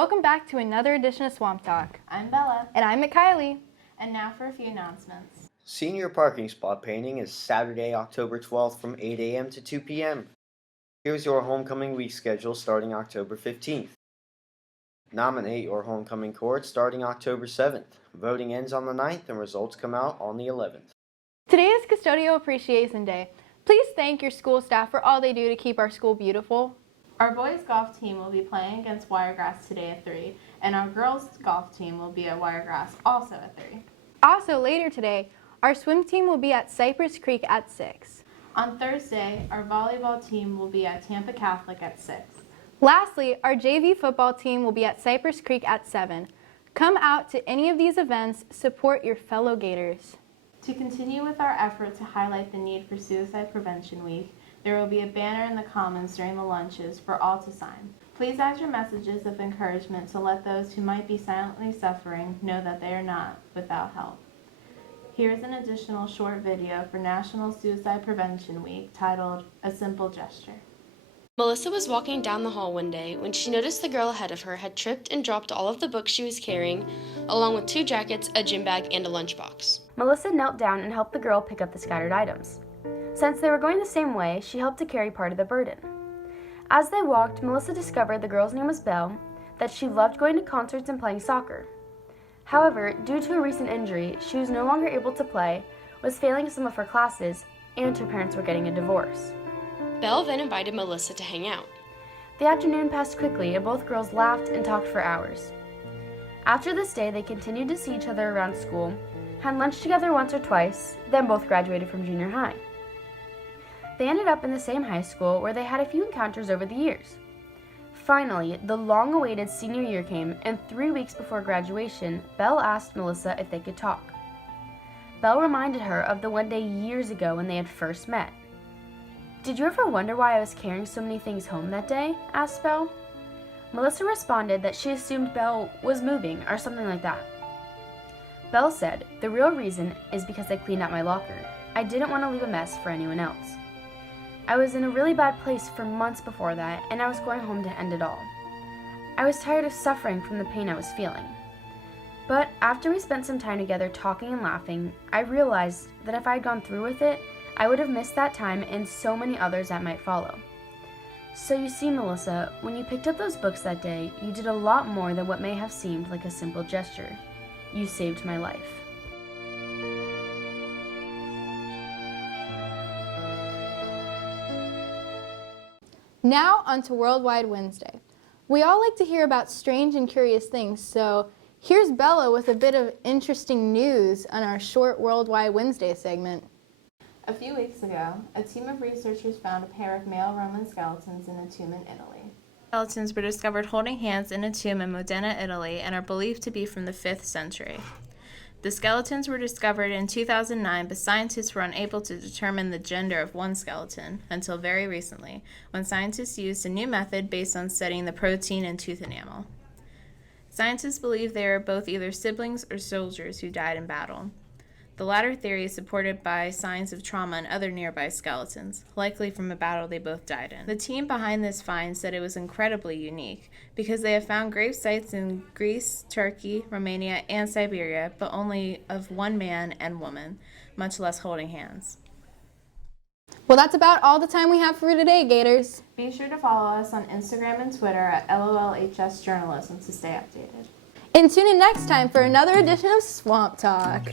Welcome back to another edition of Swamp Talk. I'm Bella. And I'm McKiley. And now for a few announcements. Senior parking spot painting is Saturday, October 12th from 8 a.m. to 2 p.m. Here's your homecoming week schedule starting October 15th. Nominate your homecoming court starting October 7th. Voting ends on the 9th and results come out on the 11th. Today is Custodial Appreciation Day. Please thank your school staff for all they do to keep our school beautiful. Our boys golf team will be playing against Wiregrass today at 3, and our girls golf team will be at Wiregrass also at 3. Also later today, our swim team will be at Cypress Creek at 6. On Thursday, our volleyball team will be at Tampa Catholic at 6. Lastly, our JV football team will be at Cypress Creek at 7. Come out to any of these events, support your fellow Gators. To continue with our effort to highlight the need for Suicide Prevention Week, there will be a banner in the Commons during the lunches for all to sign. Please add your messages of encouragement to let those who might be silently suffering know that they are not without help. Here's an additional short video for National Suicide Prevention Week titled A Simple Gesture. Melissa was walking down the hall one day when she noticed the girl ahead of her had tripped and dropped all of the books she was carrying, along with 2 jackets, a gym bag, and a lunchbox. Melissa knelt down and helped the girl pick up the scattered items. Since they were going the same way, she helped to carry part of the burden. As they walked, Melissa discovered the girl's name was Belle, that she loved going to concerts and playing soccer. However, due to a recent injury, she was no longer able to play, was failing some of her classes, and her parents were getting a divorce. Belle then invited Melissa to hang out. The afternoon passed quickly and both girls laughed and talked for hours. After this day, they continued to see each other around school, had lunch together once or twice, then both graduated from junior high. They ended up in the same high school where they had a few encounters over the years. Finally, the long-awaited senior year came, and 3 weeks before graduation, Belle asked Melissa if they could talk. Belle reminded her of the one day years ago when they had first met. "Did you ever wonder why I was carrying so many things home that day?" asked Belle. Melissa responded that she assumed Belle was moving or something like that. Belle said, "The real reason is because I cleaned out my locker. I didn't want to leave a mess for anyone else. I was in a really bad place for months before that, and I was going home to end it all. I was tired of suffering from the pain I was feeling. But after we spent some time together talking and laughing, I realized that if I had gone through with it, I would have missed that time and so many others that might follow. So you see, Melissa, when you picked up those books that day, you did a lot more than what may have seemed like a simple gesture. You saved my life." Now onto Worldwide Wednesday. We all like to hear about strange and curious things, so here's Bella with a bit of interesting news on our short Worldwide Wednesday segment. A few weeks ago, a team of researchers found a pair of male Roman skeletons in a tomb in Italy. Skeletons were discovered holding hands in a tomb in Modena, Italy, and are believed to be from the 5th century. The skeletons were discovered in 2009, but scientists were unable to determine the gender of one skeleton until very recently, when scientists used a new method based on studying the protein in tooth enamel. Scientists believe they are both either siblings or soldiers who died in battle. The latter theory is supported by signs of trauma in other nearby skeletons, likely from a battle they both died in. The team behind this find said it was incredibly unique because they have found grave sites in Greece, Turkey, Romania, and Siberia, but only of one man and woman, much less holding hands. Well, that's about all the time we have for today, Gators. Be sure to follow us on Instagram and Twitter at LOLHS Journalism to stay updated. And tune in next time for another edition of Swamp Talk.